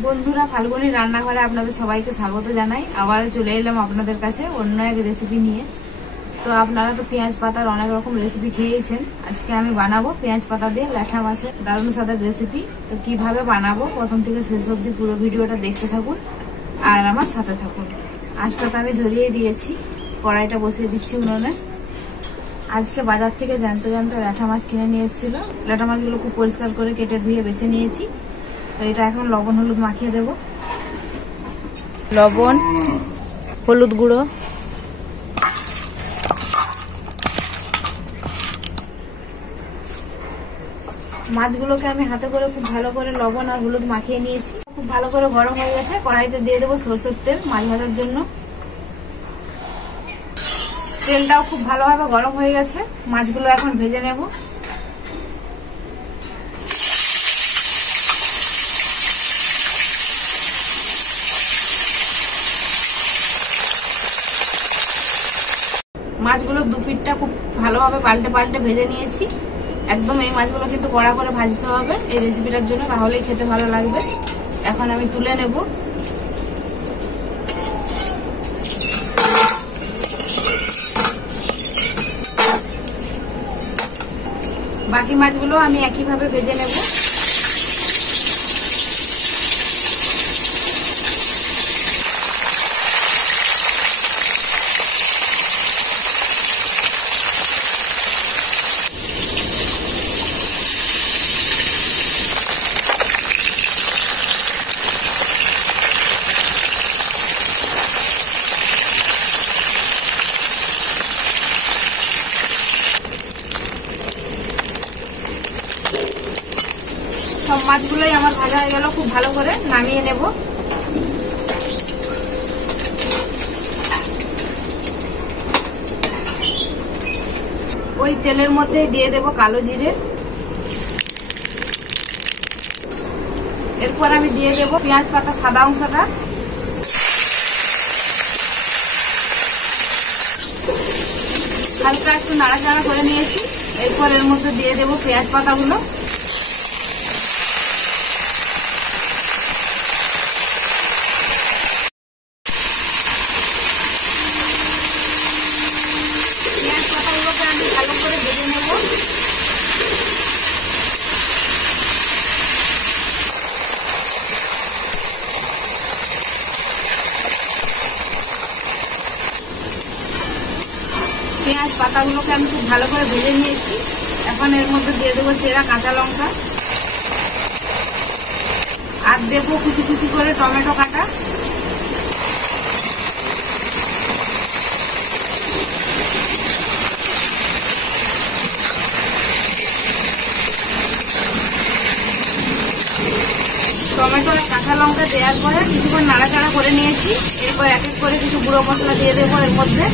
বন্ধুরা, ফাল্গুনী রান্নাঘরে আপনাদের সবাইকে স্বাগত জানাই। আবার চলে এলাম আপনাদের কাছে অন্য এক রেসিপি নিয়ে। তো আপনারা তো পেঁয়াজ পাতার অনেক রকম রেসিপি খেয়েছেন। আজকে আমি বানাবো পেঁয়াজ পাতা দিয়ে ল্যাঠা মাছের দারুণ স্বাদের রেসিপি। তো কিভাবে বানাবো প্রথম থেকে শেষ অবধি পুরো ভিডিওটা দেখতে থাকুন আর আমার সাথে থাকুন। আঁচটা তো আমি ধরিয়ে দিয়েছি, কড়াইটা বসিয়ে দিচ্ছি উনুনে। আজকে বাজার থেকে জ্যান্ত ল্যাঠা মাছ কিনে নিয়ে এসেছিল। ল্যাঠা মাছগুলো খুব পরিষ্কার করে কেটে ধুয়ে বেছে নিয়েছি। তো এটা এখন লবণ হলুদ মাখিয়ে দেব। লবণ, হলুদ গুঁড়ো, মাছগুলোকে আমি হাতে করে খুব ভালো করে লবণ আর হলুদ মাখিয়ে নিয়েছি। খুব ভালো করে গরম হয়ে গেছে। কড়াইতে দিয়ে দেবো সরষের তেল মাছ ভাজার জন্য। তেলটাও খুব ভালোভাবে গরম হয়ে গেছে। মাছগুলো এখন ভেজে নেব। মাছগুলো দু পিঠটা খুব ভালোভাবে পাল্টে পাল্টে ভেজে নিয়েছি। একদম এই মাছগুলো কিন্তু কড়া করে ভাজতে হবে এই রেসিপিটার জন্য, তাহলেই খেতে ভালো লাগবে। এখন আমি তুলে নেব। বাকি মাছগুলো আমি একইভাবে ভেজে নেব। সব মাছগুলোই আমার ভাজা হয়ে গেল। খুব ভালো করে নামিয়ে নেব। ওই তেলের মধ্যে দিয়ে দেব কালো জিরে। এরপর আমি দিয়ে দেব পেঁয়াজ পাতা সাদা অংশটা। হালকা একটু নাড়াচাড়া করে নিয়েছি। এরপর এর মধ্যে দিয়ে দেব পেঁয়াজ পাতাগুলো। পেঁয়াজ পাতাগুলোকে আমি খুব ভালো করে ভেজে নিয়েছি। এখন এর মধ্যে দিয়ে দেবো চেরা কাঁচা লঙ্কা আর দেবো কুচি কুচি করে টমেটো কাটা। টমেটো আর কাঁচা লঙ্কা দেওয়ার পরে কিছুক্ষণ নাড়াচাড়া করে নিয়েছি। এরপর এক এক করে কিছু গুঁড়ো মশলা দিয়ে দেবো এর মধ্যে।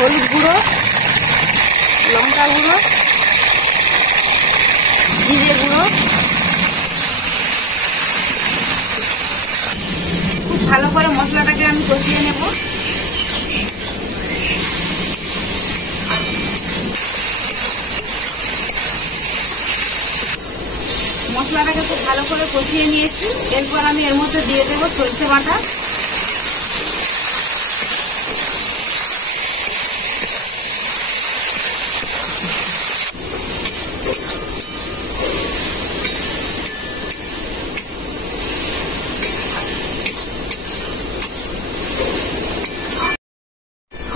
হলুদ গুঁড়ো, লঙ্কা গুঁড়ো, জিরে গুঁড়ো। খুব ভালো করে মশলাটাকে আমি কষিয়ে নেব। মশলাটাকে খুব ভালো করে কষিয়ে নিয়েছি। এরপর আমি এর মধ্যে দিয়ে দেবো সরষে বাটা।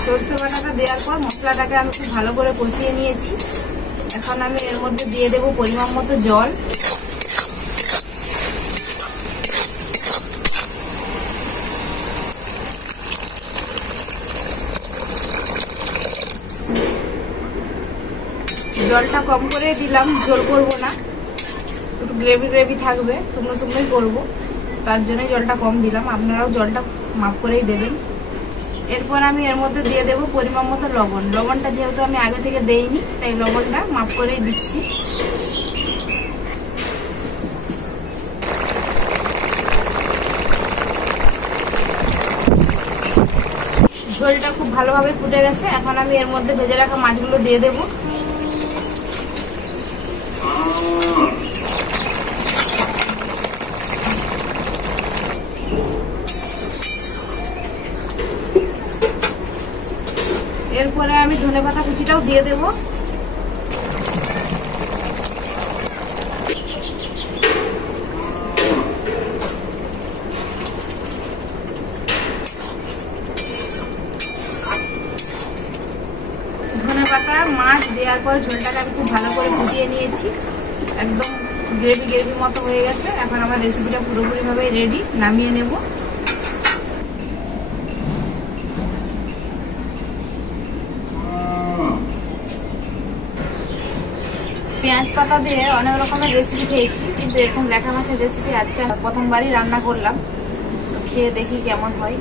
সরষে বাটাটা দেওয়ার পর মশলাটাকে আমি খুব ভালো করে কষিয়ে নিয়েছি। এখন আমি এর মধ্যে দিয়ে দেব পরিমাণ মতো জল। জলটা কম করে দিলাম, ঝোল করবো না, একটু গ্রেভি গ্রেভি থাকবে, শুকনো শুকনোই করবো, তার জন্যই জলটা কম দিলাম। আপনারাও জলটা মাপ করেই দেবেন। এরপর আমি এর মধ্যে দিয়ে দেবো পরিমাণ মতো লবণ। লবণটা যেহেতু আমি আগে থেকে দেইনি, তাই লবণটা মাপ করেই দিচ্ছি। ঝোলটা খুব ভালোভাবে ফুটে গেছে। এখন আমি এর মধ্যে ভেজে রাখা মাছগুলো দিয়ে দেবো। এরপরে আমি ধনেপাতা কুচিটাও দিয়ে দেবো। ধনেপাতা মাছ দেওয়ার পরে ঝোলটাকে আমি খুব ভালো করে ফুটিয়ে নিয়েছি, একদম গ্রেভি গ্রেভি মতো হয়ে গেছে। এখন আমার রেসিপিটা পুরোপুরি ভাবে রেডি, নামিয়ে নেব। পেঁয়াজ পাতা দিয়ে অনেক রকমের রেসিপি খেয়েছি, কিন্তু এরকম ল্যাঠা মাছের রেসিপি আজকে প্রথমবারই রান্না করলাম। খেয়ে দেখি কেমন হয়।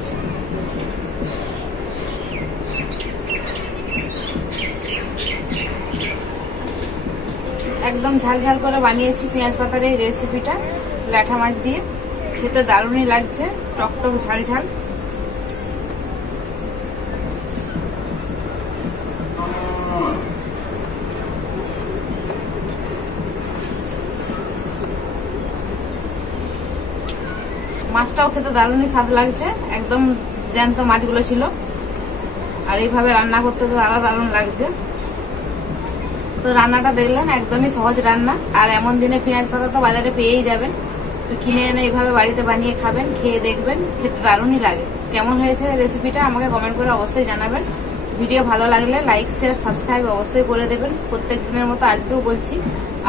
একদম ঝাল ঝাল করে বানিয়েছি পেঁয়াজ পাতার এই রেসিপিটা ল্যাঠা মাছ দিয়ে। খেতে দারুণই লাগছে, টকটক ঝাল ঝাল। মাছটাও খেতে দারুণই স্বাদ লাগছে, একদম জ্যান্ত মাছগুলো ছিল। আর এইভাবে রান্না করতে তো আরো দারুণ লাগছে। তো রান্নাটা দেখলেন, একদমই সহজ রান্না। আর এমন দিনে পেঁয়াজ পাতা তো বাজারে পেয়েই যাবেন, তো কিনে এনে এইভাবে বাড়িতে বানিয়ে খাবেন, খেয়ে দেখবেন, খেতে দারুণই লাগে। কেমন হয়েছে রেসিপিটা আমাকে কমেন্ট করে অবশ্যই জানাবেন। ভিডিও ভালো লাগলে লাইক শেয়ার সাবস্ক্রাইব অবশ্যই করে দেবেন। প্রত্যেক দিনের মতো আজকেও বলছি,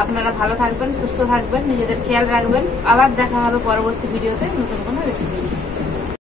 আপনারা ভালো থাকবেন, সুস্থ থাকবেন, নিজেদের খেয়াল রাখবেন। আবার দেখা হবে পরবর্তী ভিডিওতে নতুন কোনো রেসিপি।